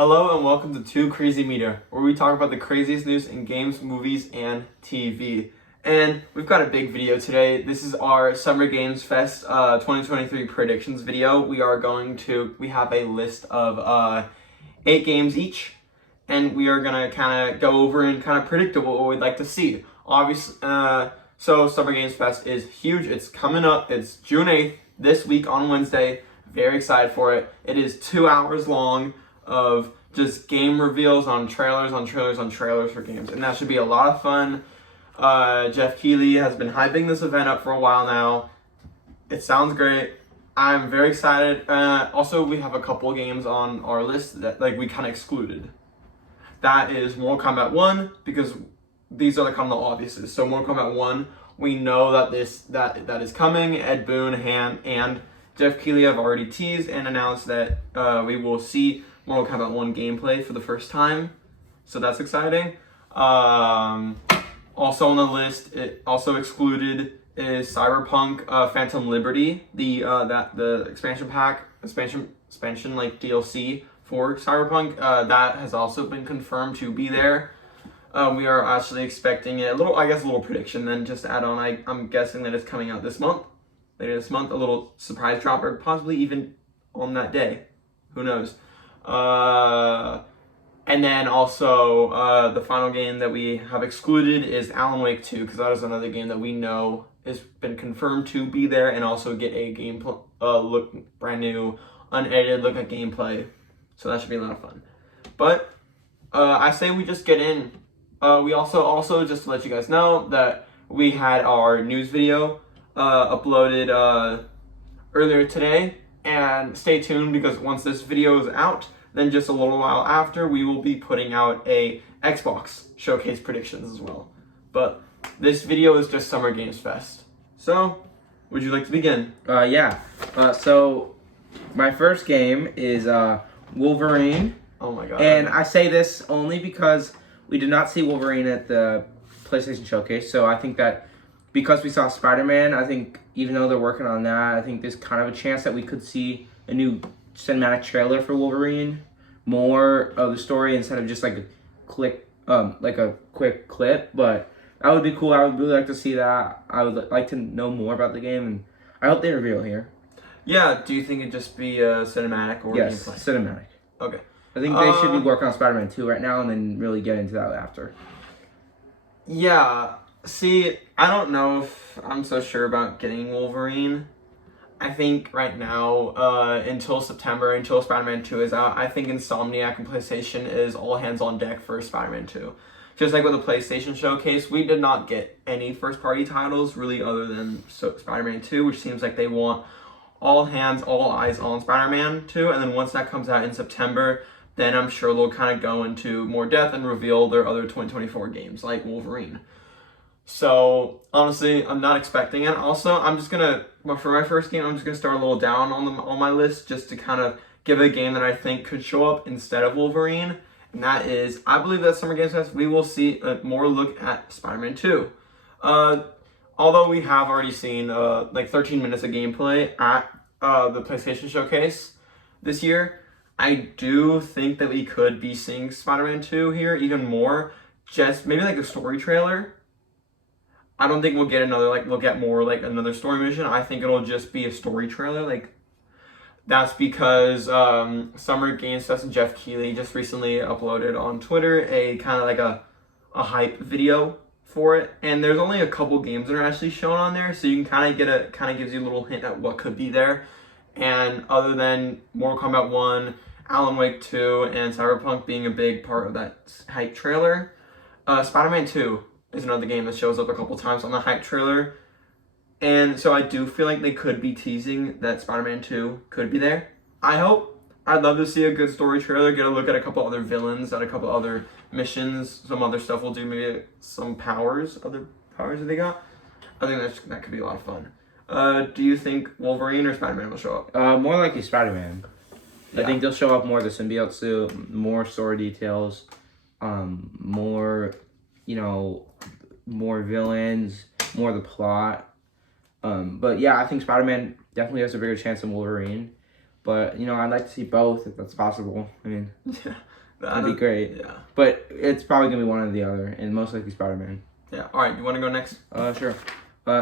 Hello and welcome to Two Crazy Media, where we talk about the craziest news in games, movies, and TV. And we've got a big video today. This is our Summer Games Fest 2023 predictions video. We have a list of 8 games each, and we are gonna kind of go over and kind of predict what we'd like to see. Obviously, so Summer Games Fest is huge. It's coming up. It's June 8th, this week on Wednesday. Very excited for it. It is 2 hours long of just game reveals on trailers for games, and that should be a lot of fun. Jeff Keighley has been hyping this event up for a while now. It sounds great. I'm very excited. Also, we have a couple games on our list that we kind of excluded. That is Mortal Kombat 1, because these are kind of the obviouses. So Mortal Kombat 1, we know that that is coming. Ed Boon and Jeff Keighley have already teased and announced that we will see Mortal Kombat 1 gameplay for the first time, so that's exciting. Also on the list, it also excluded is Cyberpunk Phantom Liberty, the expansion DLC for Cyberpunk. That has also been confirmed to be there. We are actually expecting a little prediction then just to add on. I'm guessing that it's coming out later this month, a little surprise drop, or possibly even on that day. Who knows? And then also the final game that we have excluded is Alan Wake 2, because that is another game that we know has been confirmed to be there, and also get a brand new unedited look at gameplay. So that should be a lot of fun. But I say we just get in. We also just to let you guys know that we had our news video uploaded earlier today. And stay tuned, because once this video is out, then just a little while after, we will be putting out a Xbox showcase predictions as well. But this video is just Summer Games Fest. So, would you like to begin? So my first game is Wolverine. Oh my god. And I say this only because we did not see Wolverine at the PlayStation Showcase. So I think that because we saw Spider-Man, I think even though they're working on that, I think there's kind of a chance that we could see a new cinematic trailer for Wolverine, more of the story instead of just like a quick clip. But that would be cool. I would really like to see that. I would like to know more about the game, and I hope they reveal here. Yeah. Do you think it'd just be cinematic or yes, gameplay? Cinematic. Okay. I think they should be working on Spider-Man 2 right now, and then really get into that after. Yeah. See, I don't know if I'm so sure about getting Wolverine. I think right now, until September, until Spider-Man 2 is out, I think Insomniac and PlayStation is all hands on deck for Spider-Man 2. Just like with the PlayStation Showcase, we did not get any first-party titles, really, other than Spider-Man 2, which seems like they want all hands, all eyes on Spider-Man 2, and then once that comes out in September, then I'm sure they'll kind of go into more depth and reveal their other 2024 games, like Wolverine. So, honestly, I'm not expecting it. Also, for my first game, I'm just going to start a little down on my list, just to kind of give a game that I think could show up instead of Wolverine. And that is, I believe that Summer Games Fest, we will see a more look at Spider-Man 2. Although we have already seen 13 minutes of gameplay at the PlayStation Showcase this year, I do think that we could be seeing Spider-Man 2 here even more. Just maybe like a story trailer. I don't think we'll get another story mission. I think it'll just be a story trailer. That's because Summer Games Fest and Jeff Keighley just recently uploaded on Twitter a kind of like a hype video for it, and there's only a couple games that are actually shown on there, so you can gives you a little hint at what could be there. And other than Mortal Kombat 1, Alan Wake 2, and Cyberpunk being a big part of that hype trailer, Spider-Man 2 is another game that shows up a couple times on the hype trailer. And so I do feel like they could be teasing that Spider-Man 2 could be there. I'd love to see a good story trailer, get a look at a couple other villains, at a couple other missions, some other stuff we'll do, maybe some other powers that they got. I think that could be a lot of fun. Do you think Wolverine or Spider-Man will show up? More likely Spider-Man. Yeah. I think they'll show up more of the symbiote suit, more story details, more villains, more of the plot. But yeah, I think Spider-Man definitely has a bigger chance than Wolverine. But I'd like to see both if that's possible. I mean, Yeah, that'd be great. Yeah. But it's probably gonna be one or the other, and most likely Spider-Man. Yeah. All right. You want to go next? Sure.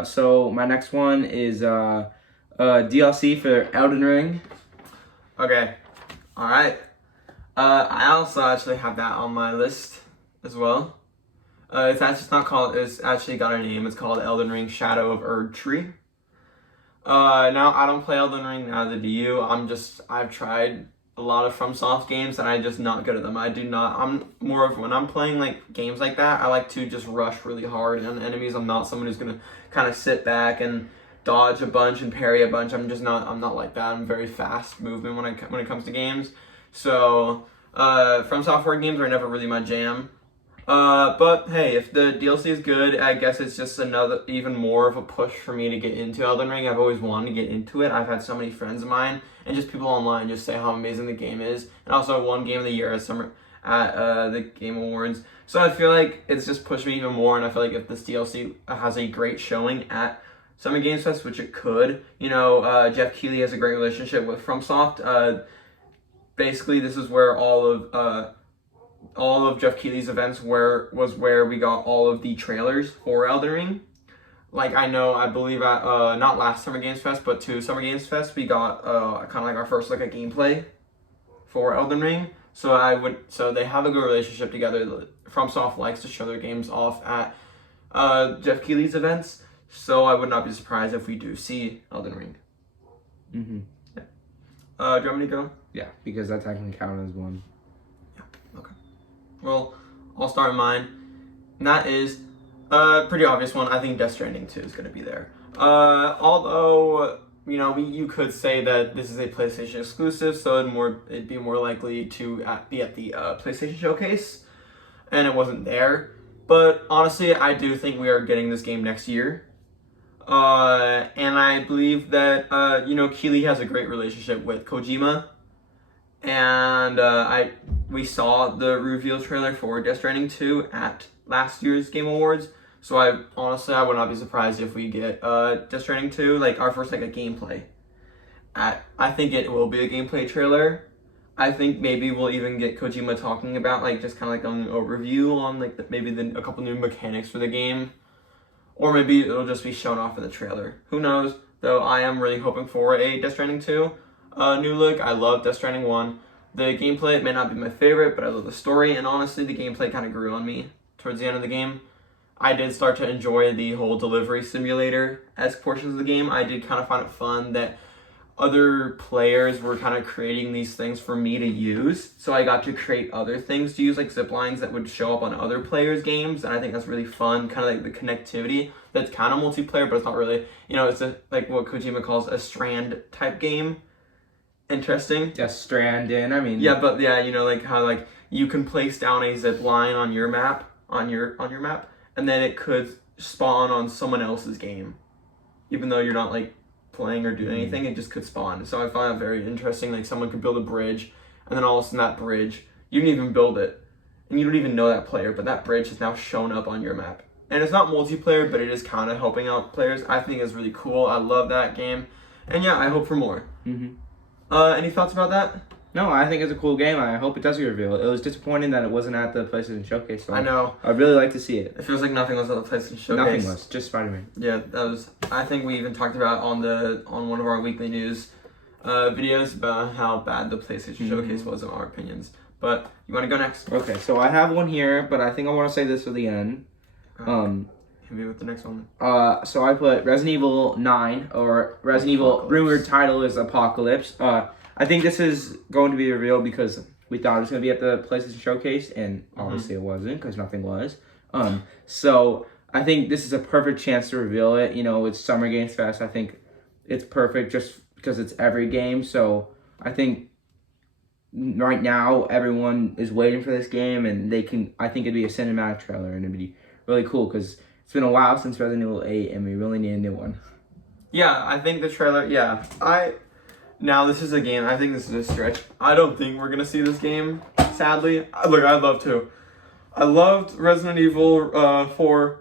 So my next one is DLC for Elden Ring. Okay. All right. I also actually have that on my list as well. It's actually not called. It's actually got a name. It's called Elden Ring: Shadow of Erdtree. Now I don't play Elden Ring, neither do you. I've tried a lot of FromSoft games and I'm just not good at them. I'm more of, when I'm playing like games like that, I like to just rush really hard on enemies. I'm not someone who's gonna kind of sit back and dodge a bunch and parry a bunch. I'm not like that. I'm very fast movement when it comes to games. So, From Software games are never really my jam. But hey, if the DLC is good, I guess it's just even more of a push for me to get into Elden Ring. I've always wanted to get into it. I've had so many friends of mine and just people online just say how amazing the game is. And also won Game of the Year at the Game Awards. So I feel like it's just pushed me even more, and I feel like if this DLC has a great showing at Summer Games Fest, which it could, Jeff Keighley has a great relationship with FromSoft. Basically, this is where all of Jeff Keighley's events was where we got all of the trailers for Elden Ring. Like I believe at not last Summer Games Fest, but 2 Summer Games Fest, we got kind of like our first look at gameplay for Elden Ring. So they have a good relationship together. FromSoft likes to show their games off at Jeff Keighley's events, so I would not be surprised if we do see Elden Ring. Mm-hmm. Yeah. Do you want me to go? Yeah, because that technically counts as one. Well, I'll start mine. And that is a pretty obvious one. I think Death Stranding 2 is going to be there. Although, you could say that this is a PlayStation exclusive, so it'd be more likely to be at the PlayStation Showcase, and it wasn't there. But honestly, I do think we are getting this game next year. And I believe that, Keighley has a great relationship with Kojima. And we saw the reveal trailer for Death Stranding 2 at last year's Game Awards. So I would not be surprised if we get Death Stranding 2, like our first a gameplay. I think it will be a gameplay trailer. I think maybe we'll even get Kojima talking about just kind of an overview on a couple new mechanics for the game. Or maybe it'll just be shown off in the trailer. Who knows? Though I am really hoping for a Death Stranding 2. New look. I love Death Stranding 1. The gameplay may not be my favorite, but I love the story, and honestly, the gameplay kind of grew on me towards the end of the game. I did start to enjoy the whole delivery simulator-esque portions of the game. I did kind of find it fun that other players were kind of creating these things for me to use, so I got to create other things to use, like zip lines that would show up on other players' games, and I think that's really fun, kind of like the connectivity that's kind of multiplayer, but it's not really, it's like what Kojima calls a strand type game. Interesting. Death Stranding, I mean. Yeah, but yeah, how you can place down a zip line on your map, on your map, and then it could spawn on someone else's game, even though you're not playing or doing anything. It just could spawn. So I find that very interesting. Someone could build a bridge, and then all of a sudden that bridge, you didn't even build it, and you don't even know that player, but that bridge has now shown up on your map. And it's not multiplayer, but it is kind of helping out players. I think it's really cool. I love that game, and yeah, I hope for more. Mm-hmm. Any thoughts about that? No, I think it's a cool game. I hope it does get revealed. It was disappointing that it wasn't at the PlayStation Showcase. So I know. I'd really like to see it. It feels like nothing was at the PlayStation Showcase. Nothing was, just Spider-Man. Yeah, that was. I think we even talked about on one of our weekly news videos about how bad the PlayStation Showcase was in our opinions. But you want to go next? Okay, so I have one here, but I think I want to save this for the end. Hit me with the next one. So I put Resident Evil 9, or Resident Evil, rumored title is Apocalypse. I think this is going to be revealed because we thought it was going to be at the PlayStation Showcase, and obviously it wasn't because nothing was. So I think this is a perfect chance to reveal it. It's Summer Games Fest. I think it's perfect just because it's every game. So I think right now everyone is waiting for this game, and I think it'd be a cinematic trailer, and it'd be really cool because it's been a while since Resident Evil 8, and we really need a new one. Yeah, I think the trailer, now this is a game, I think this is a stretch. I don't think we're going to see this game, sadly. Look, I'd love to. I loved Resident Evil 4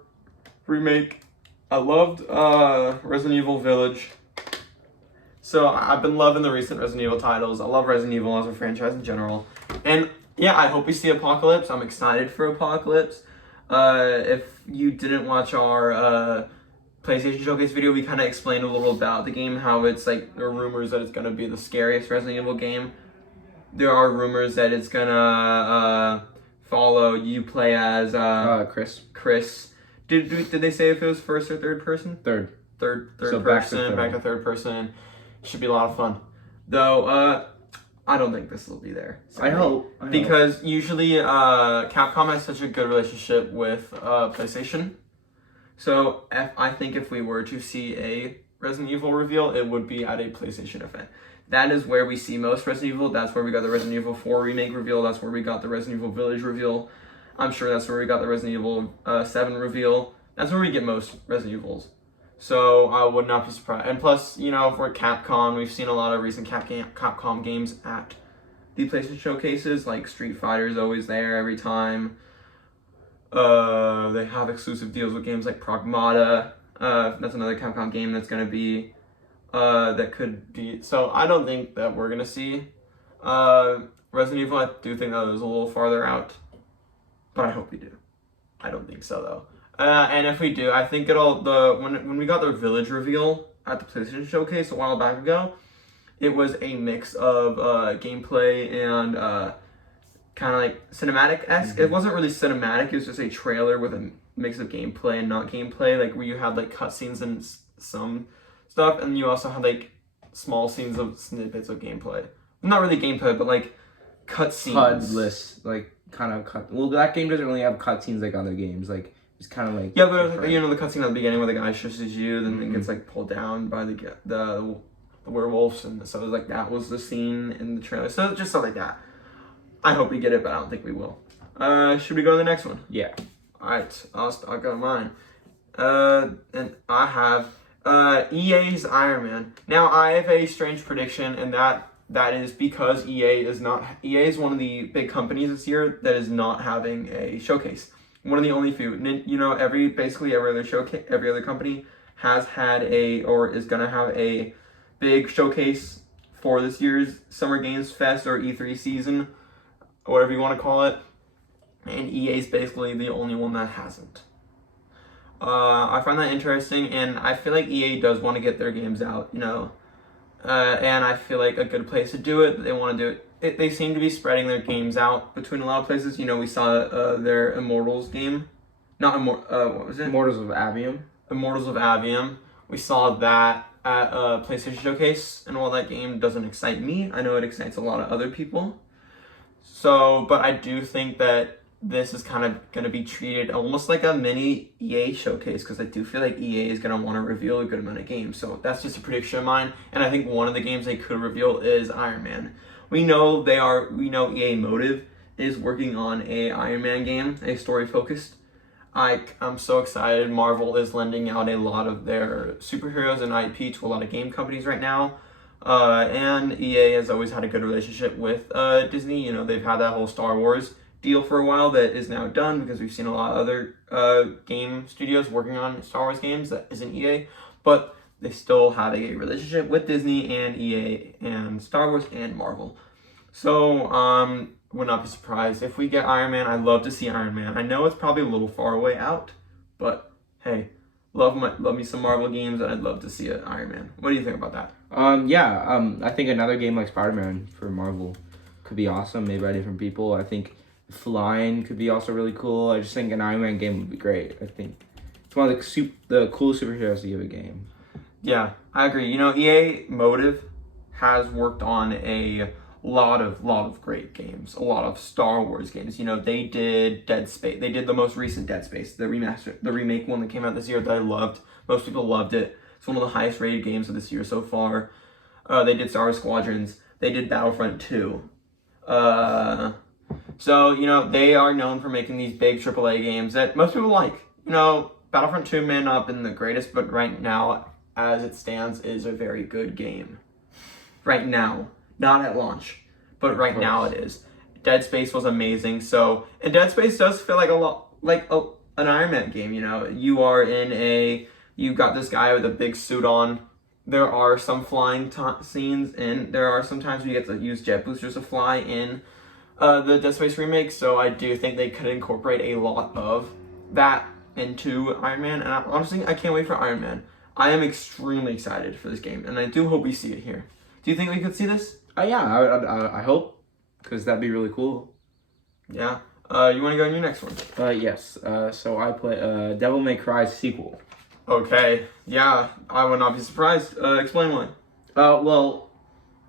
Remake. I loved Resident Evil Village. So I've been loving the recent Resident Evil titles. I love Resident Evil as a franchise in general. And yeah, I hope we see Apocalypse. I'm excited for Apocalypse. If you didn't watch our PlayStation Showcase video, we kind of explained a little about the game, how it's like, there are rumors that it's going to be the scariest Resident Evil game. There are rumors that it's going to follow, you play as Chris. Chris. Did they say if it was first or third person? Third. Third So person, back to third person. Should be a lot of fun. Though, I don't think this will be there. I hope. Because usually Capcom has such a good relationship with PlayStation. So I think if we were to see a Resident Evil reveal, it would be at a PlayStation event. That is where we see most Resident Evil. That's where we got the Resident Evil 4 remake reveal. That's where we got the Resident Evil Village reveal. I'm sure that's where we got the Resident Evil 7 reveal. That's where we get most Resident Evils. So I would not be surprised. And plus, you know, for Capcom, we've seen a lot of recent Capcom games at the PlayStation showcases. Like Street Fighter is always there every time. They have exclusive deals with games like Pragmata. That's another Capcom game that's going to be, that could be. So I don't think that we're going to see Resident Evil. I do think that is a little farther out. But I hope we do. I don't think so, though. And if we do, I think when we got the Village reveal at the PlayStation Showcase a while back ago, it was a mix of gameplay and kind of like cinematic-esque. Mm-hmm. It wasn't really cinematic, it was just a trailer with a mix of gameplay and not gameplay, like where you had like cutscenes and some stuff, and you also had like small scenes of snippets of gameplay. Not really gameplay, but like cutscenes. HUD-less, like kind of cut. Well, that game doesn't really have cutscenes like other games, like it's kind of like yeah, but you know the cutscene at the beginning where the guy shushes you, then it gets like pulled down by the werewolves, and so it was like that was the scene in the trailer. So just stuff like that. I hope we get it, but I don't think we will. Should we go to the next one? Yeah. All right, I'll go to mine. And I have EA's Iron Man. Now I have a strange prediction, and that is because EA is one of the big companies this year that is not having a showcase. One of the only few. You know, every other company has had or is gonna have a big showcase for this year's Summer Games Fest or E3 season, or whatever you want to call it. And EA is basically the only one that hasn't. I find that interesting, and I feel like EA does want to get their games out, you know. And I feel like a good place to do it, they want to do it. They seem to be spreading their games out between a lot of places. You know, we saw their Immortals game. What was it? Immortals of Avium. Immortals of Avium. We saw that at PlayStation Showcase, and while that game doesn't excite me, I know it excites a lot of other people. So, but I do think that this is kind of going to be treated almost like a mini EA showcase, because I do feel like EA is going to want to reveal a good amount of games. So that's just a prediction of mine, and I think one of the games they could reveal is Iron Man. We know EA Motive is working on a Iron Man game, a story-focused. I'm so excited. Marvel is lending out a lot of their superheroes and IP to a lot of game companies right now. And EA has always had a good relationship with Disney. You know, they've had that whole Star Wars deal for a while that is now done, because we've seen a lot of other game studios working on Star Wars games that isn't EA. But they still have a relationship with Disney and EA and Star Wars and Marvel. So, would not be surprised if we get Iron Man. I'd love to see Iron Man. I know it's probably a little far away out, but hey, love me some Marvel games, and I'd love to see an Iron Man. What do you think about that? I think another game like Spider-Man for Marvel could be awesome, made by different people. I think flying could be also really cool. I just think an Iron Man game would be great. I think it's one of the coolest superheroes to give a game. Yeah, I agree. You know, EA Motive has worked on a lot of great games, a lot of Star Wars games. You know, they did Dead Space. They did the most recent Dead Space, the remake one that came out this year that I loved. Most people loved it. It's one of the highest rated games of this year so far. They did Star Wars Squadrons. They did Battlefront 2. So, you know, they are known for making these big AAA games that most people like. You know, Battlefront 2 may not have been the greatest, but right now, as it stands, is a very good game. Right now. Not at launch, but right now it is. Dead Space was amazing. So, and Dead Space does feel like an Iron Man game. You know, you got this guy with a big suit on, There are some flying scenes, and there are some times we get to use jet boosters to fly in the Dead Space remake, so I do think they could incorporate a lot of that into Iron Man, and honestly, I can't wait for Iron Man. I am extremely excited for this game, and I do hope we see it here. Do you think we could see this? Yeah, I hope, because that'd be really cool. Yeah. You want to go on your next one? Yes. So I play Devil May Cry sequel. Okay. Yeah, I would not be surprised. Explain why. Well,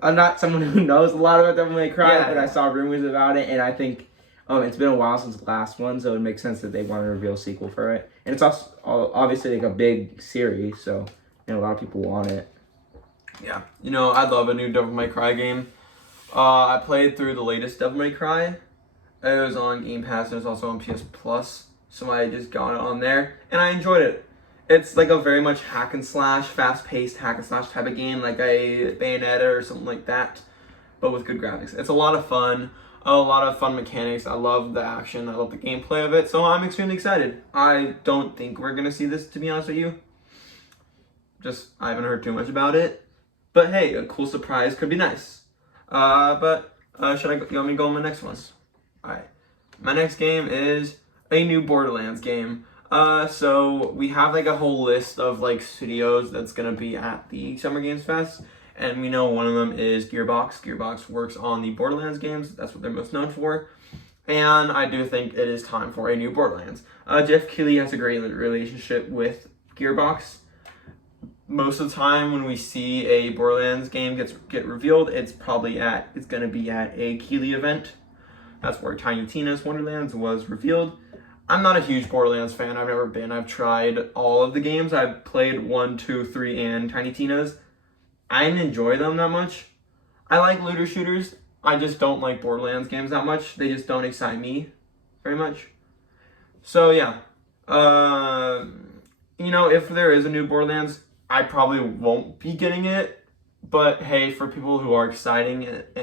I'm not someone who knows a lot about Devil May Cry, Yeah. but I saw rumors about it, and I think it's been a while since the last one, so it makes sense that they want to reveal a sequel for it. And it's also obviously like a big series, so a lot of people want it. Yeah. I love a new Devil May Cry game. I played through the latest Devil May Cry. It was on Game Pass, and it was also on PS Plus, so I just got it on there, and I enjoyed it. It's like a very much hack and slash, fast-paced hack and slash type of game, like a Bayonetta or something like that, but with good graphics. It's a lot of fun mechanics. I love the action, I love the gameplay of it, so I'm extremely excited. I don't think we're gonna see this, to be honest with you. I haven't heard too much about it, but hey, a cool surprise could be nice. You want me to go on my next one? Alright, my next game is a new Borderlands game. So we have like a whole list of like studios that's gonna be at the Summer Games Fest, and we know one of them is Gearbox. Gearbox works on the Borderlands games, that's what they're most known for, and I do think it is time for a new Borderlands. Jeff Keighley has a great relationship with Gearbox. Most of the time when we see a Borderlands game get revealed, it's gonna be at a Keighley event. That's where Tiny Tina's Wonderlands was revealed. I'm not a huge Borderlands fan. I've never been. I've tried all of the games. I've played 1, 2, 3, and Tiny Tina's. I didn't enjoy them that much. I like looter shooters. I just don't like Borderlands games that much. They just don't excite me very much. So yeah. If there is a new Borderlands, I probably won't be getting it. But hey, for people who are excited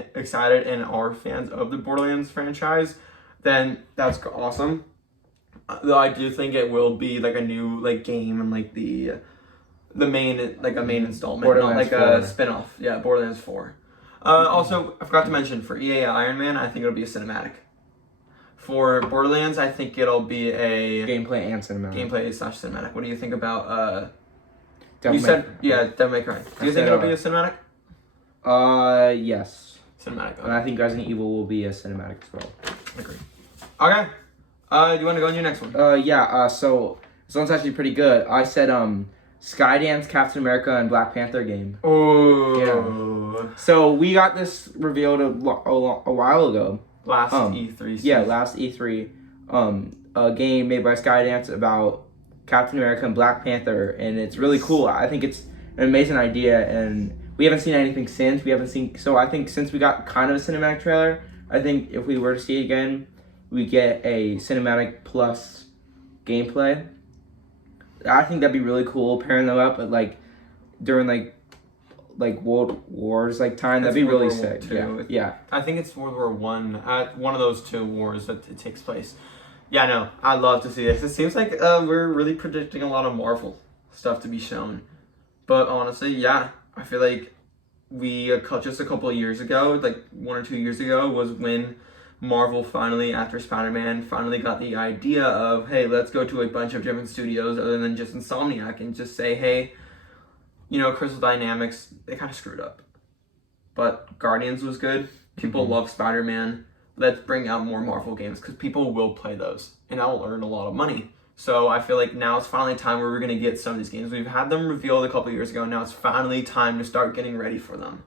and are fans of the Borderlands franchise, then that's awesome. Though I do think it will be like a new game and like the main a main installment, not like a spin-off. Yeah, Borderlands 4. Also, I forgot to mention for EA Iron Man, I think it'll be a cinematic. For Borderlands, I think it'll be a gameplay and cinematic. Gameplay/cinematic. What do you think about Devil May Cry. Do you think it'll be a cinematic? Yes. Cinematic. Okay. And I think Resident Evil will be a cinematic as well. Agree. Okay. Do you want to go on your next one? So this one's actually pretty good. I said Skydance, Captain America, and Black Panther game. Oh. Yeah. So we got this revealed a while ago. Last E3 season. Yeah, last E3. A game made by Skydance about Captain America and Black Panther, and it's really cool. I think it's an amazing idea, and we haven't seen anything since. So I think since we got kind of a cinematic trailer, I think if we were to see it again, we get a cinematic plus gameplay. I think that'd be really cool, pairing them up at during World Wars time. That'd be really sick. Yeah. I think it's World War One. At one of those two wars that it takes place. Yeah, no, I'd love to see this. It seems like we're really predicting a lot of Marvel stuff to be shown. But honestly, yeah, I feel like just a couple of years ago, 1 or 2 years ago, was when Marvel finally, after Spider-Man, finally got the idea of, hey, let's go to a bunch of different studios other than just Insomniac and just say, hey, Crystal Dynamics, they kind of screwed up. But Guardians was good. People love Spider-Man. Let's bring out more Marvel games because people will play those and that will earn a lot of money. So I feel like now it's finally time where we're going to get some of these games. We've had them revealed a couple years ago. Now it's finally time to start getting ready for them.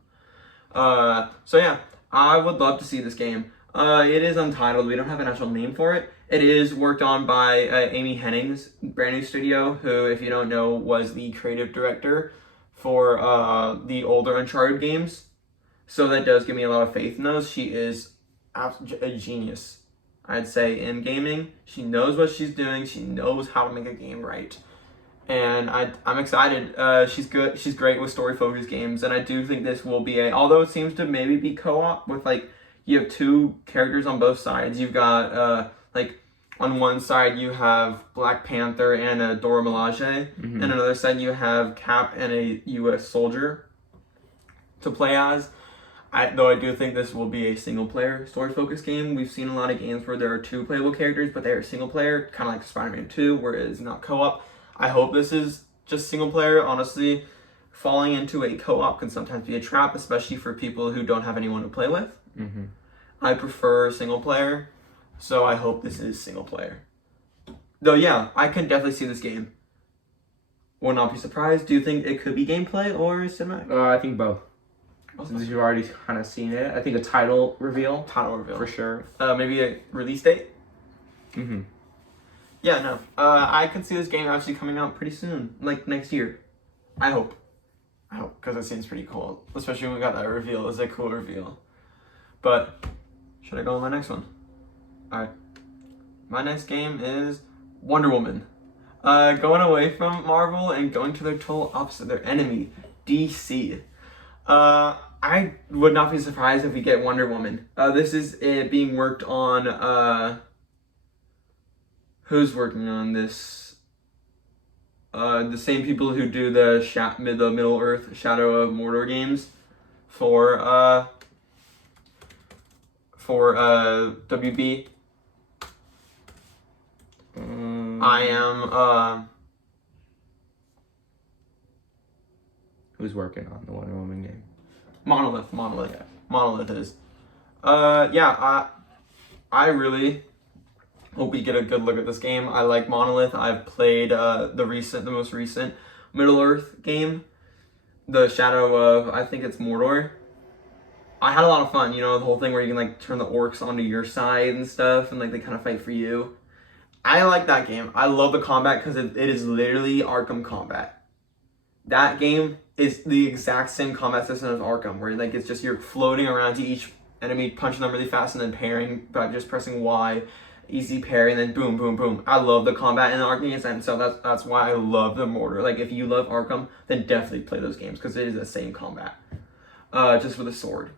So yeah, I would love to see this game. It is untitled. We don't have an actual name for it. It is worked on by Amy Hennig's brand new studio, who, if you don't know, was the creative director for the older Uncharted games. So that does give me a lot of faith in those. She is a genius, I'd say, in gaming. She knows what she's doing. She knows how to make a game right. And I'm excited. She's good. She's great with story-focused games. And I do think this will be although it seems to maybe be co-op with you have two characters on both sides. You've got on one side you have Black Panther and a Dora Milaje, and on another side you have Cap and a U.S. soldier to play as. Though I do think this will be a single-player, story-focused game. We've seen a lot of games where there are two playable characters, but they are single-player, kind of like Spider-Man 2, where it is not co-op. I hope this is just single-player. Honestly, falling into a co-op can sometimes be a trap, especially for people who don't have anyone to play with. I prefer single-player, so I hope this is single-player. Though, yeah, I can definitely see this game. Will not be surprised. Do you think it could be gameplay or cinematic? I think both. Since you've already kind of seen it, I think a title reveal. For sure. Maybe a release date. Mm-hmm. Yeah, no. I can see this game actually coming out pretty soon, like next year. I hope, because it seems pretty cool. Especially when we got that reveal. It's a cool reveal. But should I go on my next one? All right. My next game is Wonder Woman. Going away from Marvel and going to their total opposite, their enemy, DC. I would not be surprised if we get Wonder Woman. This is it being worked on, who's working on this? The same people who do the Middle Earth Shadow of Mordor games for WB. I am, Who's working on the Wonder Woman game? Monolith. Yeah. Monolith is. I really hope we get a good look at this game. I like Monolith. I've played the most recent Middle Earth game, the Shadow of, I think it's Mordor. I had a lot of fun, you know, the whole thing where you can like turn the orcs onto your side and stuff, and like they kind of fight for you. I like that game. I love the combat because it is literally Arkham combat. That game is the exact same combat system as Arkham, where like it's just you're floating around to each enemy, punching them really fast, and then parrying by just pressing Y, easy parry, and then boom, boom, boom. I love the combat in the Arkham games, and so that's why I love the Mordor. Like if you love Arkham, then definitely play those games because it is the same combat, just with a sword.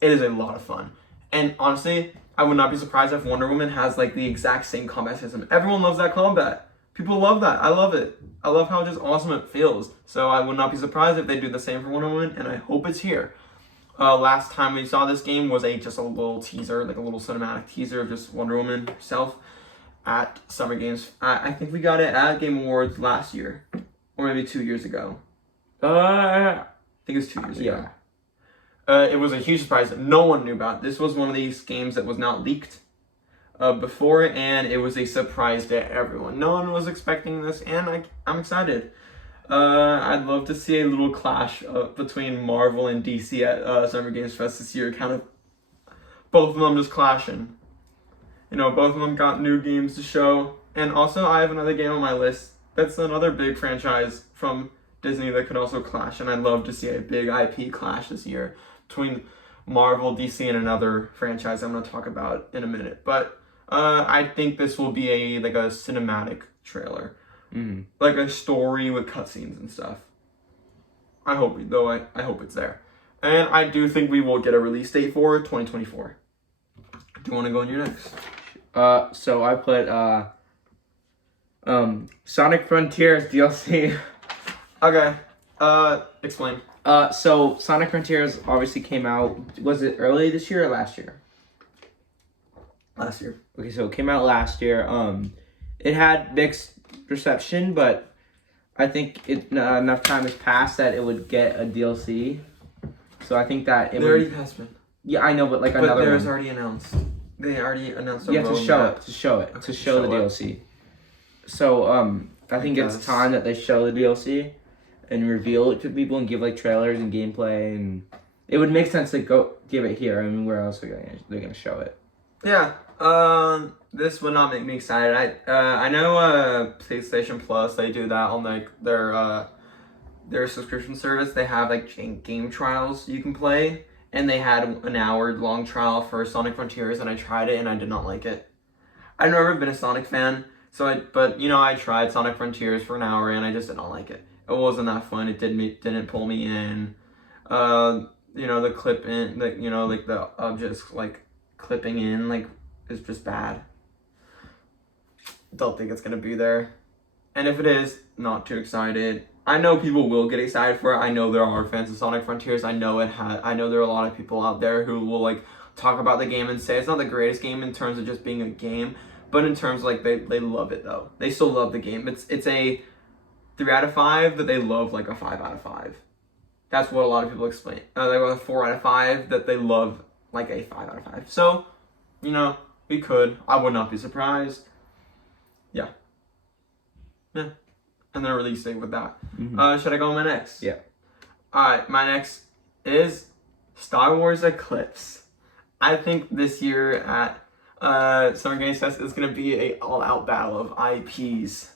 It is a lot of fun, and honestly, I would not be surprised if Wonder Woman has like the exact same combat system. Everyone loves that combat. People love that. I love it. I love how just awesome it feels. So I would not be surprised if they do the same for Wonder Woman, and I hope it's here. Last time we saw this game was just a little teaser, like a little cinematic teaser of just Wonder Woman herself at Summer Games. I think we got it at Game Awards last year, or maybe 2 years ago. I think it was 2 years ago. It was a huge surprise that no one knew about. This was one of these games that was not leaked before, and it was a surprise to everyone. No one was expecting this, and I'm excited. I'd love to see a little clash between Marvel and DC at Summer Games Fest this year. Kind of both of them just clashing. You know, both of them got new games to show. And also, I have another game on my list that's another big franchise from Disney that could also clash. And I'd love to see a big IP clash this year between Marvel, DC, and another franchise I'm going to talk about in a minute. But I think this will be a cinematic trailer. Like a story with cutscenes and stuff. I hope it's there. And I do think we will get a release date for 2024. Do you want to go on your next? So I put Sonic Frontiers DLC. Okay. Explain. So Sonic Frontiers obviously came out, was it early this year or last year? Last year. Okay, so it came out last year. It had mixed reception, but I think enough time has passed that it would get a DLC. So I think that it already passed it. Yeah, I know, but like another one. But there's already announced. They already announced. You have to show it, to show the DLC. So I think it's time that they show the DLC and reveal it to people and give like trailers and gameplay, and it would make sense to go give it here. I mean, where else are they gonna show it? Yeah. This would not make me excited. I know PlayStation Plus, they do that on like their subscription service. They have like game trials you can play, and they had an hour-long trial for Sonic Frontiers, and I tried it and I did not like it. I've never been a Sonic fan, but I tried Sonic Frontiers for an hour and I just did not like it. It wasn't that fun. It didn't pull me in. The clip in, like the objects like clipping in like is just bad. don't think it's gonna be there. And if it is, not too excited. I know people will get excited for it. I know there are fans of Sonic Frontiers. I know I know there are a lot of people out there who will like talk about the game and say it's not the greatest game in terms of just being a game, but in terms of, like they love it though. They still love the game. It's a 3 out of 5 that they love like a 5 out of 5. That's what a lot of people explain. They go a 4 out of 5 that they love like a 5 out of 5. So, you know, we could. I would not be surprised. Yeah. Yeah. And then release date with that. Mm-hmm. Should I go on my next? Yeah. Alright, my next is Star Wars Eclipse. I think this year at Summer Games Fest is going to be a all-out battle of IPs.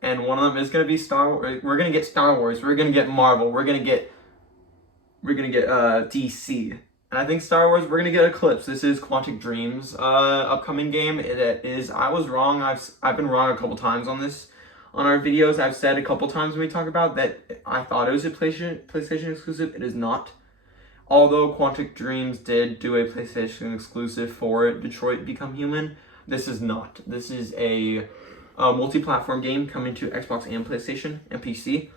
And one of them is going to be Star Wars. We're going to get Star Wars. We're going to get Marvel. We're going to get DC. And I think Star Wars, we're going to get Eclipse. This is Quantic Dream's upcoming game. It is, I was wrong. I've been wrong a couple times on this. On our videos, I've said a couple times when we talk about that I thought it was a PlayStation exclusive. It is not. Although Quantic Dreams did do a PlayStation exclusive for Detroit Become Human, this is not. This is a multi-platform game coming to Xbox and PlayStation and PC.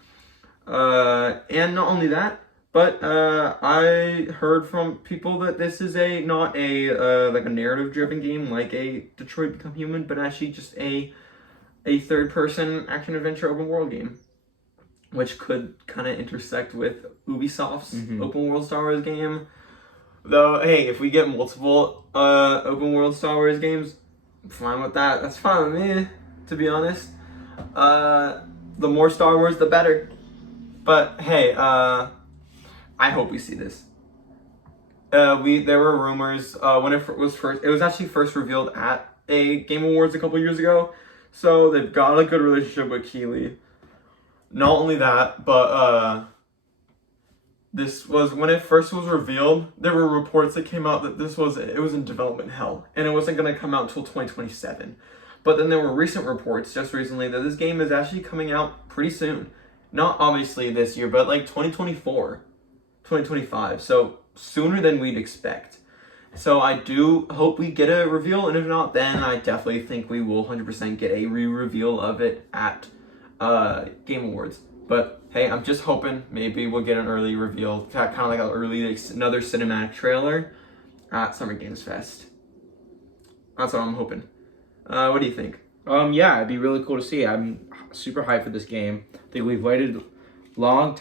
And not only that, but I heard from people that this is not a like a narrative-driven game like a Detroit Become Human, but actually just a third-person action-adventure open-world game, which could kind of intersect with Ubisoft's open-world Star Wars game. Though, hey, if we get multiple open-world Star Wars games, I'm fine with that. That's fine with me, to be honest. The more Star Wars, the better. But, hey, I hope we see this. There were rumors when it was actually first revealed at a Game Awards a couple years ago. So they've got a good relationship with Keighley. Not only that, but this was when it first was revealed. There were reports that came out that it was in development hell, and it wasn't going to come out until 2027. But then there were recent reports just recently that this game is actually coming out pretty soon. Not obviously this year, but like 2024, 2025. So sooner than we'd expect. So I do hope we get a reveal, and if not, then I definitely think we will 100% get a re-reveal of it at Game Awards. But hey, I'm just hoping maybe we'll get an early reveal, kind of like another cinematic trailer at Summer Games Fest. That's what I'm hoping. What do you think? Yeah, it'd be really cool to see. I'm super hyped for this game. I think we've waited long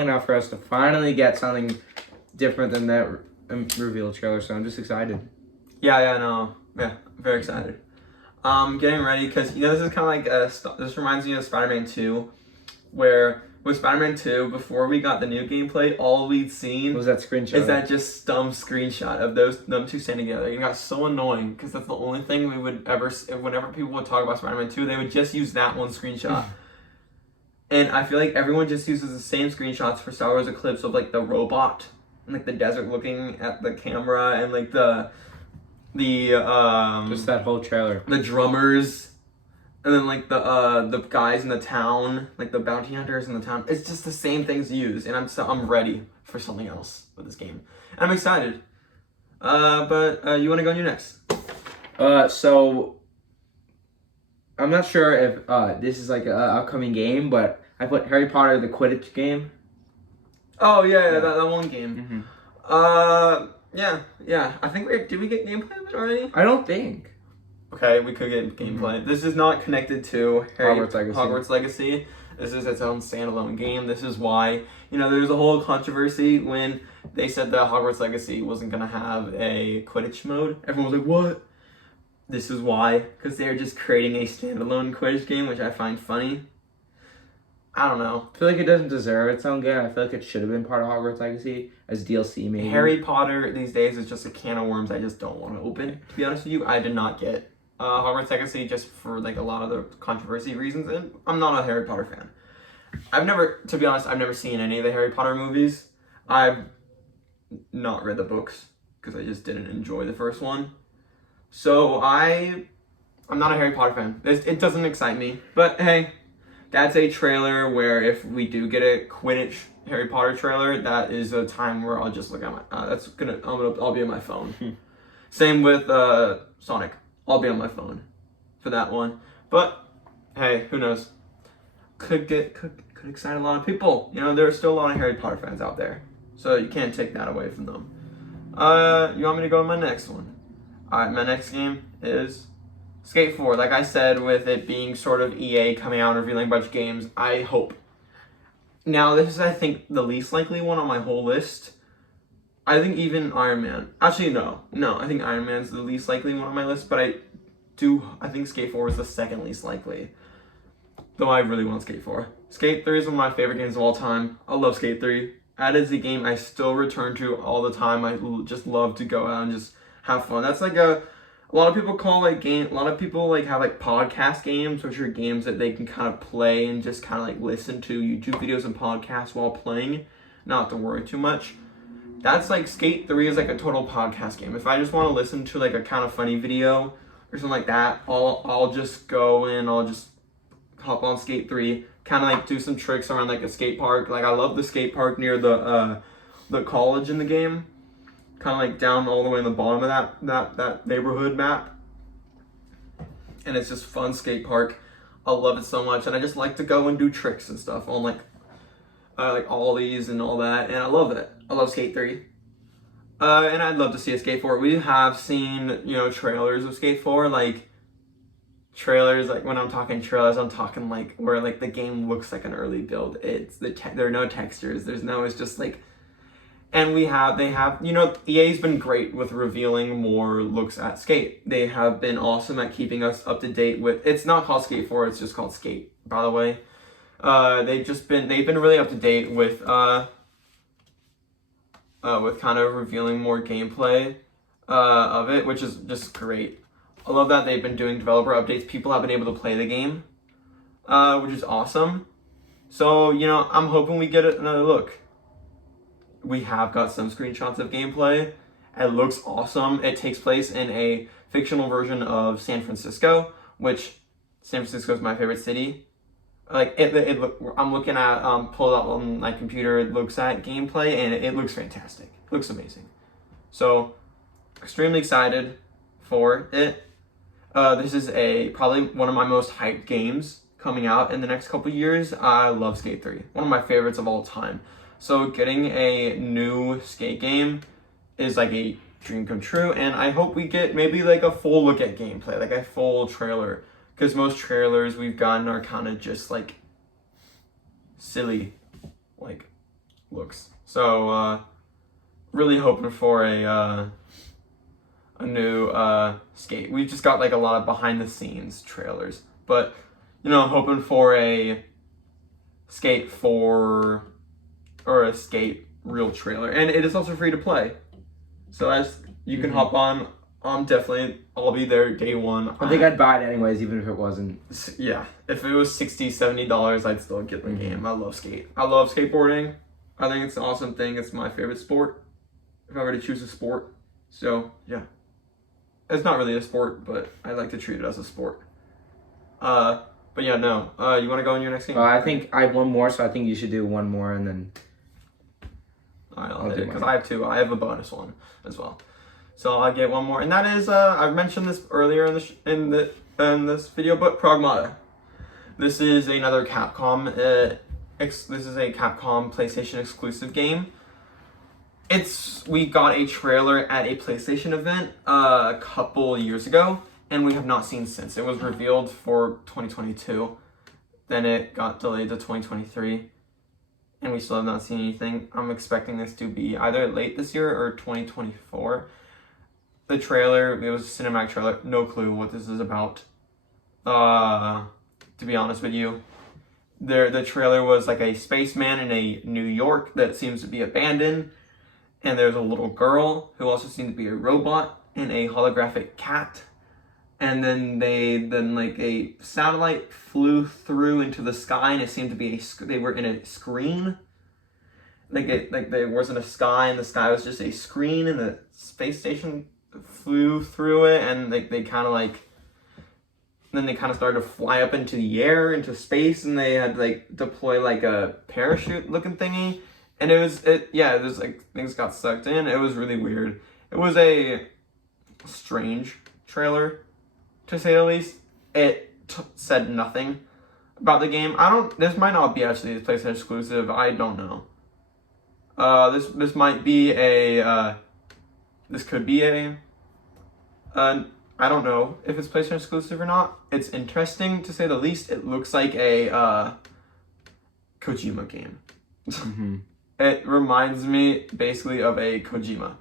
enough for us to finally get something different than that reveal trailer, so I'm just excited. Yeah, very excited. Getting ready, because this is kind of like this reminds me of Spider-Man 2, where with Spider-Man 2, before we got the new gameplay, all we'd seen was that screenshot. Is that just dumb screenshot of them two standing together. It got so annoying because that's the only thing we would ever. Whenever people would talk about Spider-Man 2, they would just use that one screenshot. And I feel like everyone just uses the same screenshots for Star Wars Eclipse of like the robot and like the desert looking at the camera and like the just that whole trailer. The drummers, and then like the guys in the town, like the bounty hunters in the town. It's just the same things used, and I'm ready for something else with this game. And I'm excited. But you want to go on your next? So I'm not sure if this is like an upcoming game, but I put Harry Potter the Quidditch game. Oh yeah. That one game. Yeah. I think did we get gameplay of it already? I don't think. Okay, we could get gameplay. This is not connected to Hogwarts Legacy. This is its own standalone game. This is why, there's a whole controversy when they said that Hogwarts Legacy wasn't going to have a Quidditch mode. Everyone was like, what? This is why. Because they're just creating a standalone Quidditch game, which I find funny. I don't know. I feel like it doesn't deserve its own game. I feel like it should have been part of Hogwarts Legacy as DLC maybe. Harry Potter these days is just a can of worms I just don't want to open. To be honest with you, I did not get Hogwarts Legacy just for like a lot of the controversy reasons, and I'm not a Harry Potter fan. I've never seen any of the Harry Potter movies. I've not read the books because I just didn't enjoy the first one. So I'm not a Harry Potter fan. It doesn't excite me. But hey, that's a trailer where if we do get a Quidditch Harry Potter trailer, that is a time where I'll just look at my. I'll be on my phone. Same with Sonic. I'll be on my phone for that one. But hey, who knows? Could excite a lot of people. You know, there are still a lot of Harry Potter fans out there, so you can't take that away from them. You want me to go to my next one? Alright, my next game is Skate 4. Like I said, with it being sort of EA coming out and revealing a bunch of games, I hope. Now, this is, I think, the least likely one on my whole list. I think even Iron Man. Actually, no. I think Iron Man's the least likely one on my list, but I think Skate 4 is the second least likely. Though I really want Skate 4. Skate 3 is one of my favorite games of all time. I love Skate 3. That is a game I still return to all the time. I just love to go out and just have fun. That's like a lot of people call like game. A lot of people like have like podcast games, which are games that they can kind of play and just kind of like listen to YouTube videos and podcasts while playing, not to worry too much. That's like Skate 3 is like a total podcast game. If I just want to listen to like a kind of funny video or something like that, I'll just go and I'll just hop on Skate 3, kind of like do some tricks around like a skate park. Like I love the skate park near the college in the game, kind of like down all the way in the bottom of that neighborhood map. And it's just fun skate park. I love it so much, and I just like to go and do tricks and stuff on like ollies and all that, and I love it. I love Skate 3. And I'd love to see a Skate 4. We have seen, you know, trailers of Skate 4, like trailers, like when I'm talking trailers, I'm talking like where like the game looks like an early build. It's there are no textures. It's just like, and they have, you know, EA's been great with revealing more looks at Skate. They have been awesome at keeping us up to date with, it's not called Skate 4, it's just called Skate, by the way. They've been really up to date with kind of revealing more gameplay of it, which is just great. I love that they've been doing developer updates. People have been able to play the game, which is awesome. So, you know, I'm hoping we get another look. We have got some screenshots of gameplay. It looks awesome. It takes place in a fictional version of San Francisco, which San Francisco is my favorite city. Like I'm looking at pull it up on my computer. It looks at gameplay and it looks fantastic. It looks amazing. So extremely excited for it. This is probably one of my most hyped games coming out in the next couple years. I love Skate 3. One of my favorites of all time. So getting a new skate game is like a dream come true, and I hope we get maybe like a full look at gameplay, like a full trailer, because most trailers we've gotten are kind of just like silly like looks. So really hoping for a new skate. We've just got like a lot of behind the scenes trailers, but you know, hoping for a Skate 4 or a Skate real trailer, and it is also free to play. So as you can hop on, definitely I'll be there day one. I think I'd buy it anyways, even if it wasn't. Yeah, if it was $60-$70, I'd still get the game. I love skate. I love skateboarding. I think it's an awesome thing. It's my favorite sport, if I were to choose a sport. So yeah, it's not really a sport, but I like to treat it as a sport. But yeah, no. You want to go in your next game? I think I have one more, so I think you should do one more, and then I'll do it, because I have two. I have a bonus one as well. So I'll get one more, and that is I've mentioned this earlier in this video, but Pragmata. This is another Capcom. This is a Capcom PlayStation exclusive game. We got a trailer at a PlayStation event a couple years ago, and we have not seen since. It was revealed for 2022, then it got delayed to 2023, and we still have not seen anything. I'm expecting this to be either late this year or 2024. The trailer, it was a cinematic trailer, no clue what this is about. To be honest with you, the trailer was like a spaceman in a New York that seems to be abandoned, and there's a little girl who also seems to be a robot and a holographic cat. And then like a satellite flew through into the sky, and it seemed to be they were in a screen. Like there wasn't a sky, and the sky was just a screen, and the space station flew through it, and they kind of like, then they kind of started to fly up into the air, into space, and they had like deploy like a parachute looking thingy, and it was like things got sucked in. It was really weird. It was a strange trailer, to say the least. It said nothing about the game. This might not be actually a PlayStation exclusive. I don't know. This might be this could be I don't know if it's PlayStation exclusive or not. It's interesting to say the least. It looks like a Kojima game. Mm-hmm. It reminds me basically of a Kojima.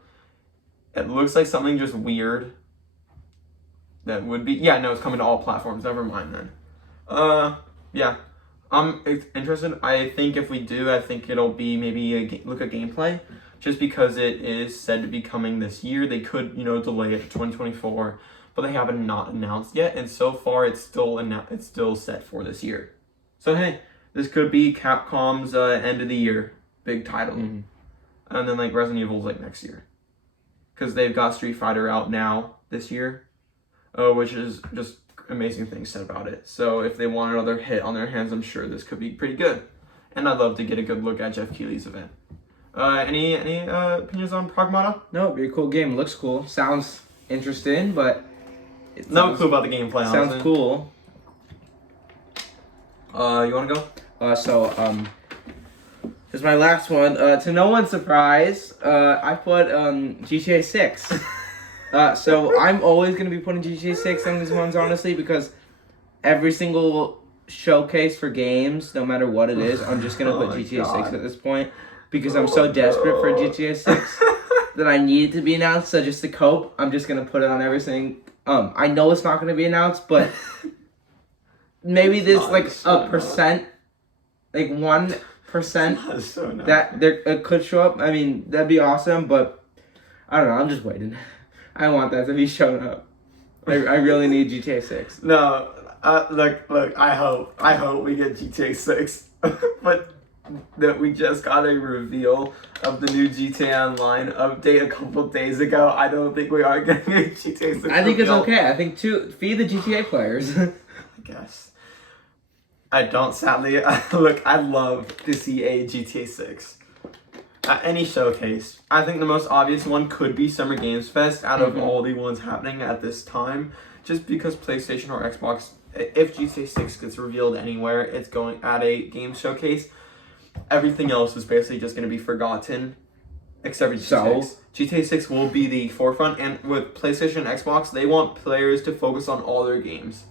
It looks like something just weird. That would be it's coming to all platforms. Never mind then. Yeah. I'm interested. I think if we do, I think it'll be maybe look at gameplay, just because it is said to be coming this year. They could delay it to 2024, but they haven't not announced yet, and so far it's still set for this year. So hey, this could be Capcom's end of the year big title, and then like Resident Evil's like next year, because they've got Street Fighter out now this year, which is just amazing things said about it. So if they want another hit on their hands, I'm sure this could be pretty good, and I'd love to get a good look at Jeff Keighley's event. Any opinions on Pragmata? No, very cool game. Looks cool. Sounds interesting, but No clue about the gameplay. Sounds honestly. cool. You want to go? This is my last one. To no one's surprise, I put GTA 6. So I'm always gonna be putting GTA 6 on these ones, honestly, because every single showcase for games, no matter what it is, I'm just gonna put GTA 6 at this point, because I'm so desperate for GTA 6 that I need it to be announced. So just to cope, I'm just gonna put it on everything. I know it's not gonna be announced, but maybe there's like a percent, like 1% that there it could show up. I mean, that'd be awesome, but I don't know. I'm just waiting. I want that to be shown up. I really need GTA 6. No, look. I hope we get GTA 6, but that we just got a reveal of the new GTA Online update a couple days ago. I don't think we are getting a GTA 6. I think reveal. it's okay. I think feed the GTA players. I guess. I don't. Sadly, look. I'd love to see a GTA 6. At any showcase. I think the most obvious one could be Summer Games Fest out of all the ones happening at this time. Just because PlayStation or Xbox, if GTA 6 gets revealed anywhere, it's going at a game showcase. Everything else is basically just going to be forgotten, except for GTA 6. GTA 6 will be the forefront, and with PlayStation and Xbox, they want players to focus on all their games.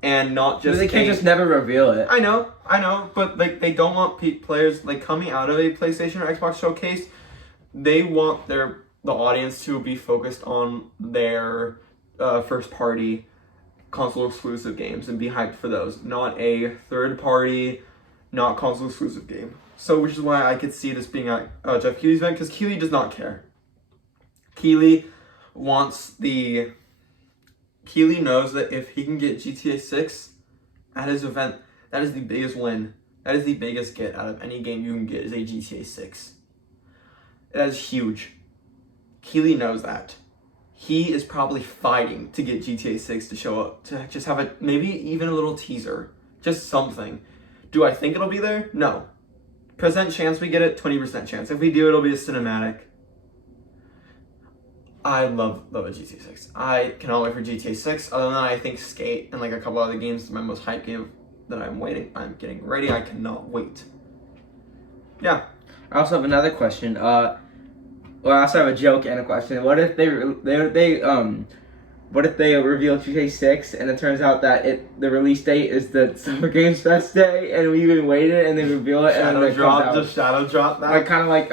And not just they can't just never reveal it. I know, but like they don't want players like coming out of a PlayStation or Xbox showcase. They want the audience to be focused on their first party console exclusive games and be hyped for those, not a third party, not console exclusive game. So which is why I could see this being at Jeff Keighley's event, because Keighley does not care. Keighley knows that if he can get GTA 6 at his event, that is the biggest win. That is the biggest get out of any game you can get is a GTA 6. That is huge. Keighley knows that. He is probably fighting to get GTA 6 to show up, to just have maybe even a little teaser. Just something. Do I think it'll be there? No. Percent chance we get it, 20% chance. If we do, it'll be a cinematic. I love a GTA 6. I cannot wait for GTA 6. Other than that, I think Skate and like a couple other games is my most hype game that I'm getting ready. I cannot wait. Yeah. I also have another question. I also have a joke and a question. What if they reveal GTA 6 and it turns out that the release date is the Summer Games Fest day, and we've been waiting and they reveal it and then it comes out. Just shadow drop that. Like kind of like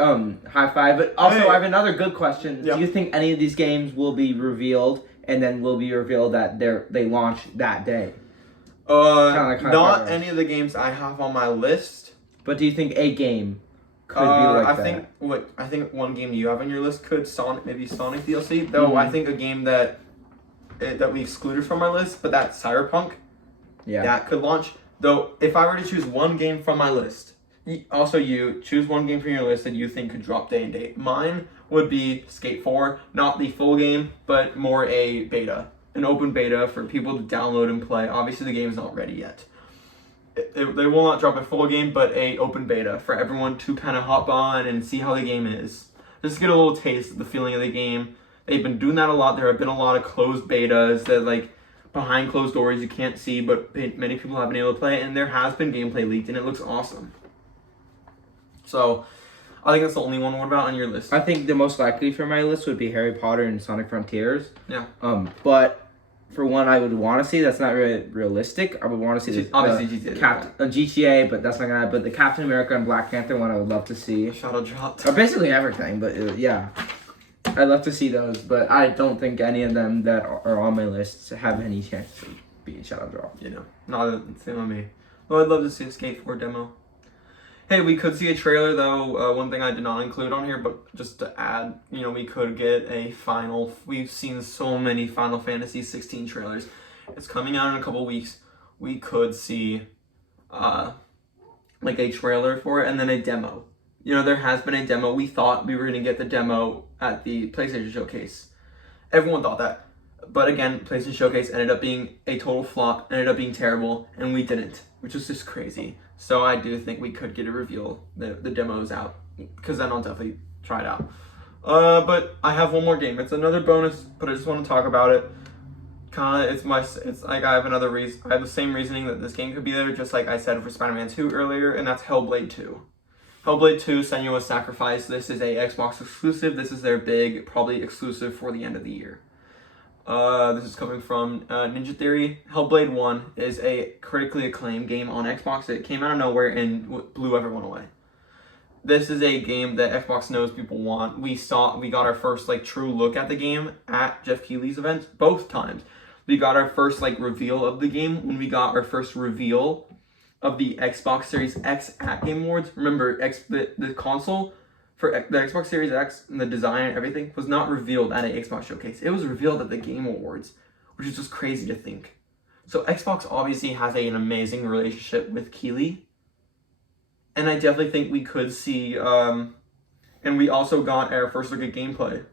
High Five. But also Hey. I have another good question. Yep. Do you think any of these games will be revealed and then will be revealed that they launch that day? Like High Not Five. any of the games I have on my list. But do you think a game could be like that? I think one game you have on your list could Sonic DLC. Though I think a game that we excluded from our list, but that's Cyberpunk. Yeah. That could launch. Though, if I were to choose one game from my list, you choose one game from your list that you think could drop day and date. Mine would be Skate 4, not the full game, but more a beta, an open beta for people to download and play. Obviously, the game's not ready yet. They will not drop a full game, but a open beta for everyone to kind of hop on and see how the game is. Just get a little taste of the feeling of the game. They've been doing that a lot. There have been a lot of closed betas that like behind closed doors you can't see, but many people have been able to play, and there has been gameplay leaked, and it looks awesome. So, I think that's the only one. What about on your list? I think the most likely for my list would be Harry Potter and Sonic Frontiers. Yeah. But for one I would want to see, that's not really realistic. I would want to see obviously GTA, but that's not gonna happen. But the Captain America and Black Panther one I would love to see. Shadow dropped. Or basically everything, but yeah. I'd love to see those, but I don't think any of them that are on my list have any chance of being Shadow Drop. You know, not the same on me. Well, I'd love to see a Skate 4 demo. Hey, we could see a trailer though. One thing I did not include on here, but just to add, you know, we could get a final. We've seen so many Final Fantasy 16 trailers. It's coming out in a couple weeks. We could see, like a trailer for it and then a demo. You know, there has been a demo. We thought we were gonna get the demo at the PlayStation Showcase. Everyone thought that, but again, PlayStation Showcase ended up being a total flop. Ended up being terrible, and we didn't, which is just crazy. So I do think we could get a reveal. The demo's out, because then I'll definitely try it out. But I have one more game. It's another bonus, but I just want to talk about it. It's like I have another reason. I have the same reasoning that this game could be there, just like I said for Spider-Man 2 earlier, and that's Hellblade 2. Hellblade 2, Senua's Sacrifice. This is a Xbox exclusive. This is their big, probably exclusive for the end of the year. This is coming from Ninja Theory. Hellblade 1 is a critically acclaimed game on Xbox. It came out of nowhere and blew everyone away. This is a game that Xbox knows people want. We got our first like true look at the game at Jeff Keighley's event both times. We got our first like reveal of the game when we got our first reveal of the Xbox Series X at Game Awards. Remember, the console for the Xbox Series X and the design and everything was not revealed at an Xbox showcase. It was revealed at the Game Awards, which is just crazy to think. So Xbox obviously has an amazing relationship with Keighley. And I definitely think we could see, and we also got our first look at gameplay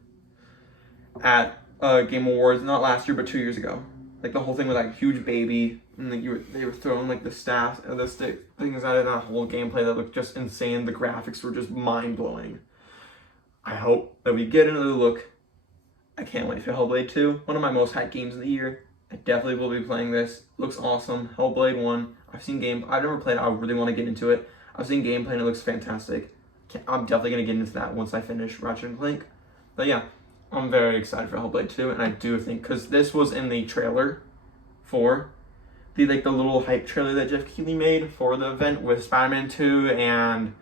at Game Awards, not last year, but 2 years ago. Like the whole thing with like huge baby, and like they were throwing like the staff and the stick things out of that whole gameplay that looked just insane. The graphics were just mind blowing. I hope that we get another look. I can't wait for Hellblade 2, one of my most hyped games of the year. I definitely will be playing this. Looks awesome. Hellblade 1. I've never played it. I really want to get into it. I've seen gameplay and it looks fantastic. I'm definitely going to get into that once I finish Ratchet & Clank. But yeah, I'm very excited for Hellblade 2, and I do think, because this was in the trailer for the little hype trailer that Jeff Keighley made for the event with Spider-Man 2 and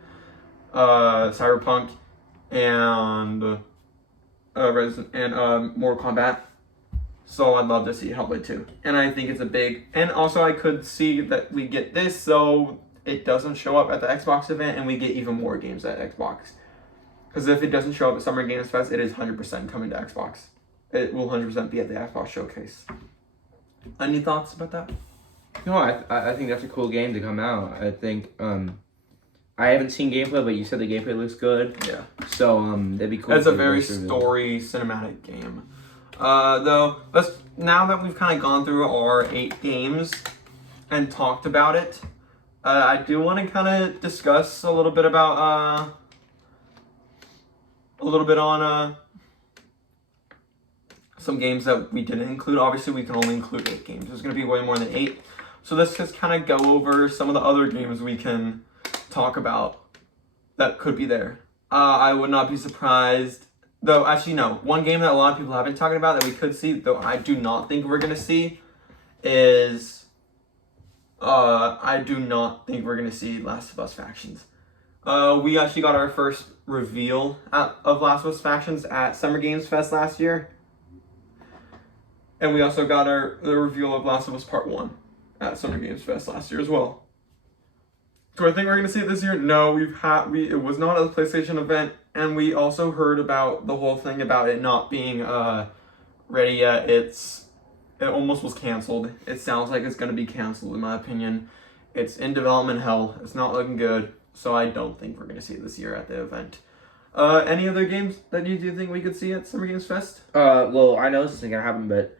Cyberpunk and Mortal Kombat. So I'd love to see Hellblade 2. And I think it's a big, and also I could see that we get this so it doesn't show up at the Xbox event and we get even more games at Xbox. Because if it doesn't show up at Summer Games Fest, it is 100% coming to Xbox. It will 100% be at the Xbox Showcase. Any thoughts about that? No, I think that's a cool game to come out. I think I haven't seen gameplay, but you said the gameplay looks good. Yeah. So that'd be cool. It's a very story cinematic game. Though now that we've kind of gone through our 8 games and talked about it, I do want to kind of discuss a little bit about some games that we didn't include. Obviously, we can only include 8 games. There's going to be way more than 8. So let's just kind of go over some of the other games we can talk about that could be there. I would not be surprised, though. Actually, no. One game that a lot of people have been talking about that we could see, though I do not think we're going to see, is I do not think we're going to see Last of Us Factions. We actually got our first reveal of Last of Us Factions at Summer Games Fest last year. And we also got the reveal of Last of Us Part 1 at Summer Games Fest last year as well. Do I think we're going to see it this year? No, it was not at the PlayStation event, and we also heard about the whole thing about it not being ready yet. It almost was canceled. It sounds like it's going to be canceled, in my opinion. It's in development hell. It's not looking good, so I don't think we're going to see it this year at the event. Any other games that you do think we could see at Summer Games Fest? Well, I know this isn't going to happen, but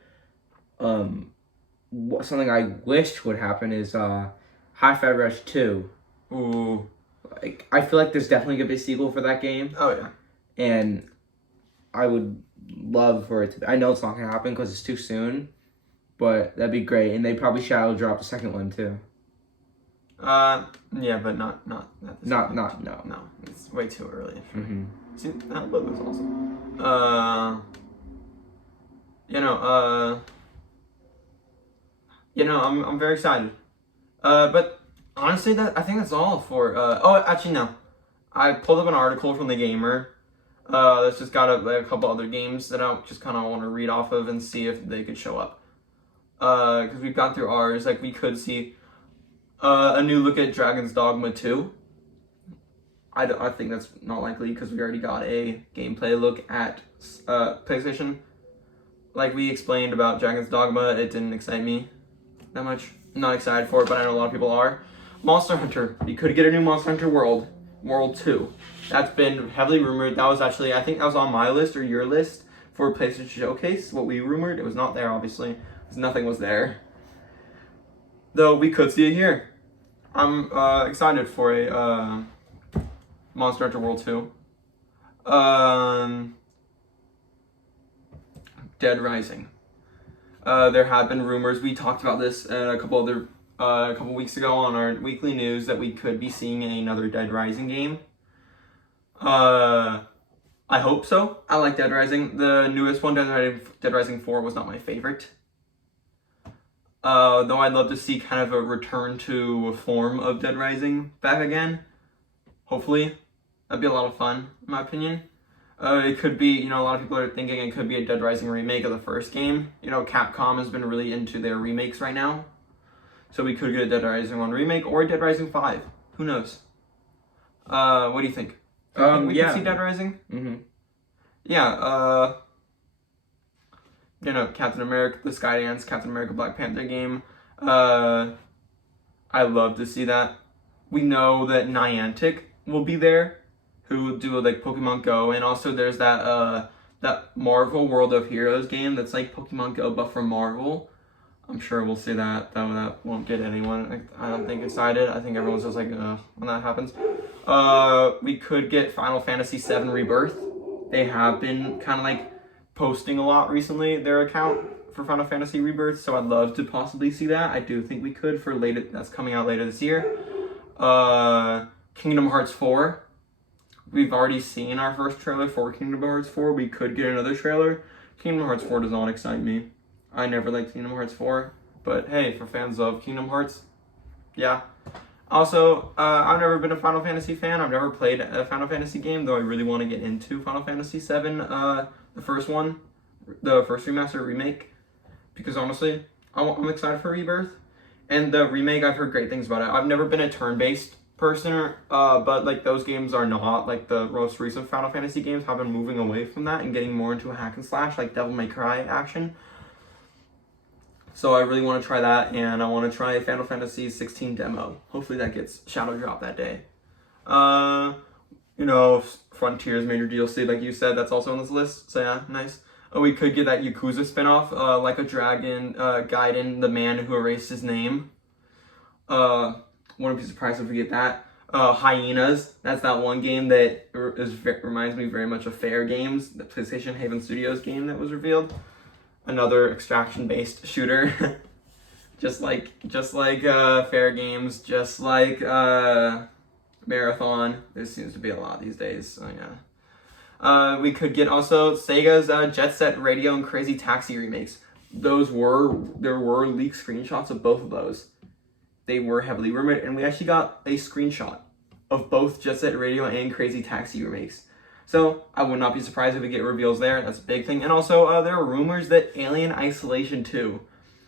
something I wished would happen is Hi-Fi Rush 2. Ooh. Like, I feel like there's definitely going to be a sequel for that game. Oh, yeah. And I would love for it to... I know it's not going to happen because it's too soon. but that'd be great. And they probably shadow drop the second one too. Yeah, but not this Not moment. no. No, it's way too early. Mm-hmm. See, that logo's awesome. I'm very excited. But honestly, I think that's all for. Oh, actually, no. I pulled up an article from The Gamer. That's just got a couple other games that I just kind of want to read off of and see if they could show up. Because we've gone through ours, like we could see a new look at Dragon's Dogma 2. I think that's not likely because we already got a gameplay look at PlayStation. Like we explained about Dragon's Dogma, it didn't excite me that much. I'm not excited for it, but I know a lot of people are. Monster Hunter. We could get a new Monster Hunter World 2. That's been heavily rumored. That was actually, I think that was on my list or your list for PlayStation Showcase. What we rumored, it was not there, obviously, because nothing was there. Though we could see it here. I'm excited for a Monster Hunter World 2. Dead Rising. There have been rumors. We talked about this a couple weeks ago on our weekly news that we could be seeing another Dead Rising game. I hope so. I like Dead Rising. The newest one, Dead Rising 4, was not my favorite. Though I'd love to see kind of a return to a form of Dead Rising back again. Hopefully. That'd be a lot of fun, in my opinion. It could be, a lot of people are thinking it could be a Dead Rising remake of the first game. Capcom has been really into their remakes right now. So we could get a Dead Rising 1 remake or a Dead Rising 5. Who knows? What do you think? Do you think we can see Dead Rising? Mm-hmm. Yeah, Captain America, the Skydance, Captain America Black Panther game. I love to see that. We know that Niantic will be there, who will do like Pokemon Go, and also there's that Marvel World of Heroes game that's like Pokemon Go but for Marvel. I'm sure we'll see that, though that won't get anyone, I don't think, excited. I think everyone's just like, when that happens. We could get Final Fantasy VII Rebirth. They have been kind of like posting a lot recently, their account for Final Fantasy Rebirth, so I'd love to possibly see that. I do think we could for later, that's coming out later this year. Kingdom Hearts 4. We've already seen our first trailer for Kingdom Hearts 4. We could get another trailer. Kingdom Hearts 4 does not excite me. I never liked Kingdom Hearts 4, but hey, for fans of Kingdom Hearts, yeah. Also, I've never been a Final Fantasy fan. I've never played a Final Fantasy game, though I really want to get into Final Fantasy VII, the first one, the first remaster remake, because honestly, I'm excited for Rebirth. And the remake, I've heard great things about it. I've never been a turn-based person, but like those games are not, like the most recent Final Fantasy games have been moving away from that and getting more into a hack and slash, like Devil May Cry action. So I really want to try that, and I want to try Final Fantasy 16 demo. Hopefully that gets shadow drop that day. Frontiers major DLC, like you said, that's also on this list. So yeah, nice. We could get that Yakuza spinoff, Like a Dragon, Gaiden, the man who erased his name. Wouldn't be surprised if we get that. Hyenas, that's that one game that reminds me very much of Fair Games, the PlayStation Haven Studios game that was revealed. Another extraction-based shooter, just like Fair Games, just like Marathon. There seems to be a lot these days. So yeah. We could get also Sega's Jet Set Radio and Crazy Taxi remakes. There were leaked screenshots of both of those. They were heavily rumored, and we actually got a screenshot of both Jet Set Radio and Crazy Taxi remakes. So I would not be surprised if we get reveals there. That's a big thing. And also, there are rumors that Alien Isolation 2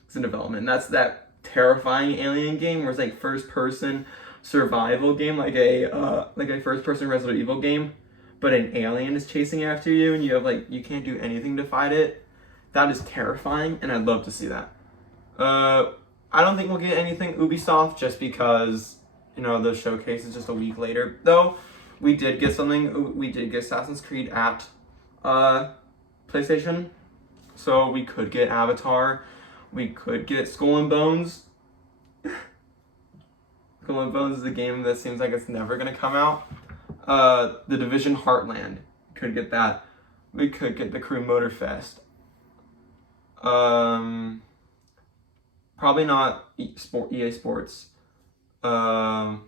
is in development. That's that terrifying Alien game where it's like first-person survival game, like a first-person Resident Evil game, but an alien is chasing after you, and you can't do anything to fight it. That is terrifying, and I'd love to see that. I don't think we'll get anything Ubisoft just because the showcase is just a week later, though. We did get something. We did get Assassin's Creed at PlayStation, so we could get Avatar. We could get Skull and Bones. Skull and Bones is a game that seems like it's never gonna come out. The Division Heartland, could get that. We could get the Crew Motorfest. Probably not EA Sports. Obviously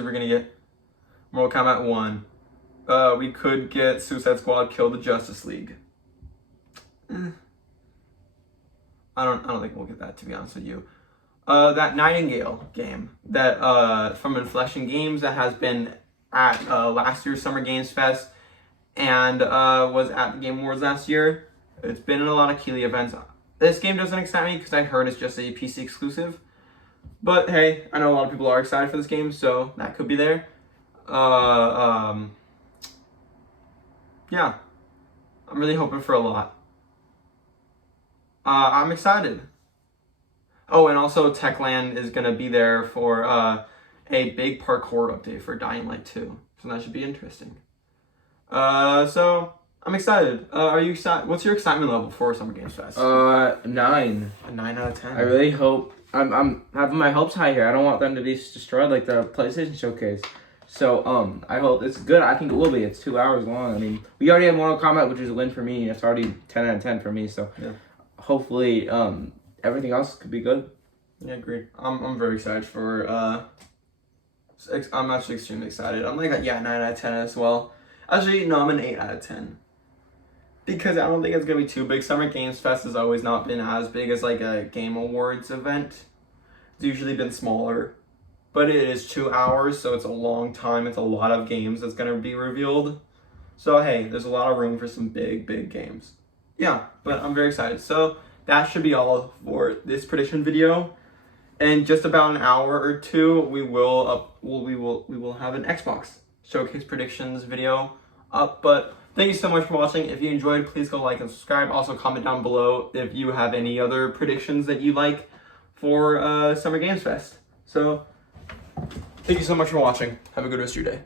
we're gonna get Mortal Kombat 1. We could get Suicide Squad Kill the Justice League. I don't think we'll get that, to be honest with you. That Nightingale game that from Inflection Games that has been at last year's Summer Games Fest and was at the Game Awards last year. It's been in a lot of Keighley events. This game doesn't excite me because I heard it's just a PC exclusive. But hey, I know a lot of people are excited for this game, so that could be there. Yeah, I'm really hoping for a lot. I'm excited. Oh, and also Techland is going to be there for a big parkour update for Dying Light 2. So that should be interesting. So I'm excited. Are you excited? What's your excitement level for Summer Games Fest? 9. A 9 out of 10. I really hope. I'm having my hopes high here. I don't want them to be destroyed like the PlayStation Showcase. So I hope it's good. I think it will be. It's 2 hours long. I mean, we already have Mortal Kombat, which is a win for me. It's already 10 out of 10 for me. So yeah. Hopefully everything else could be good. Yeah, I agree. I'm very excited for. I'm actually extremely excited. I'm like 9 out of 10 as well. Actually, no, I'm an 8 out of 10. Because I don't think it's gonna be too big. Summer Games Fest has always not been as big as like a Game Awards event. It's usually been smaller. But it is 2 hours, so it's a long time. It's a lot of games that's gonna be revealed. So hey, there's a lot of room for some big games. Yeah, but I'm very excited. So that should be all for this prediction video. In just about an hour or two, we will have an Xbox Showcase predictions video up. But thank you so much for watching. If you enjoyed, please go like and subscribe. Also comment down below if you have any other predictions that you like for Summer Games Fest. So thank you so much for watching. Have a good rest of your day.